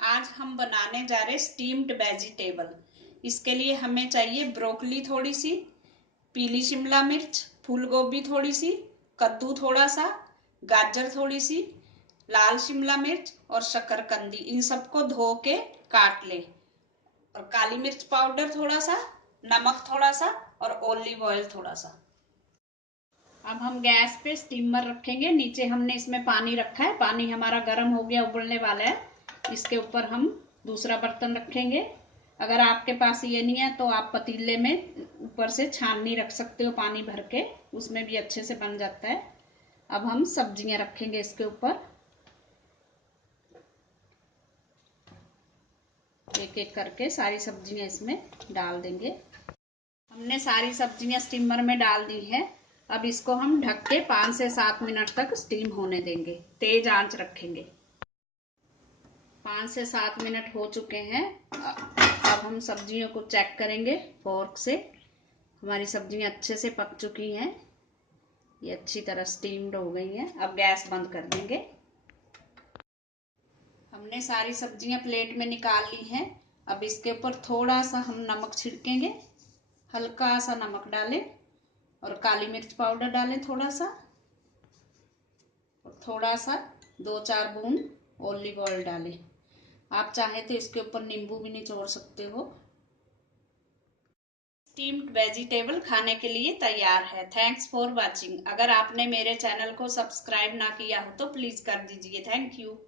आज हम बनाने जा रहे स्टीम्ड वेजिटेबल। इसके लिए हमें चाहिए ब्रोकली थोड़ी सी, पीली शिमला मिर्च, फूल गोभी थोड़ी सी, कद्दू थोड़ा सा, गाजर थोड़ी सी, लाल शिमला मिर्च और शकरकंदी। इन सबको धो के काट ले। और काली मिर्च पाउडर थोड़ा सा, नमक थोड़ा सा और ऑलिव ऑयल थोड़ा सा। अब हम गैस पे स्टीमर रखेंगे। नीचे हमने इसमें पानी रखा है, पानी हमारा गर्म हो गया, उबलने वाला है। इसके ऊपर हम दूसरा बर्तन रखेंगे। अगर आपके पास ये नहीं है तो आप पतीले में ऊपर से छाननी रख सकते हो, पानी भर के, उसमें भी अच्छे से बन जाता है। अब हम सब्जियां रखेंगे इसके ऊपर, एक एक करके सारी सब्जियां इसमें डाल देंगे। हमने सारी सब्जियां स्टीमर में डाल दी है। अब इसको हम ढक के 5 से 7 मिनट तक स्टीम होने देंगे, तेज आंच रखेंगे। 5 से 7 मिनट हो चुके हैं। अब हम सब्जियों को चेक करेंगे फोर्क से। हमारी सब्जियां अच्छे से पक चुकी हैं, ये अच्छी तरह स्टीम्ड हो गई हैं। अब गैस बंद कर देंगे। हमने सारी सब्जियां प्लेट में निकाल ली हैं। अब इसके ऊपर थोड़ा सा हम नमक छिड़केंगे, हल्का सा नमक डालें और काली मिर्च पाउडर डालें थोड़ा सा, और थोड़ा सा 2-4 बूंद ऑलिव ऑयल डालें। आप चाहे तो इसके ऊपर नींबू भी निचोड़ सकते हो। स्टीम्ड वेजिटेबल खाने के लिए तैयार है। Thanks for watching. अगर आपने मेरे चैनल को सब्सक्राइब ना किया हो तो प्लीज कर दीजिए। Thank you.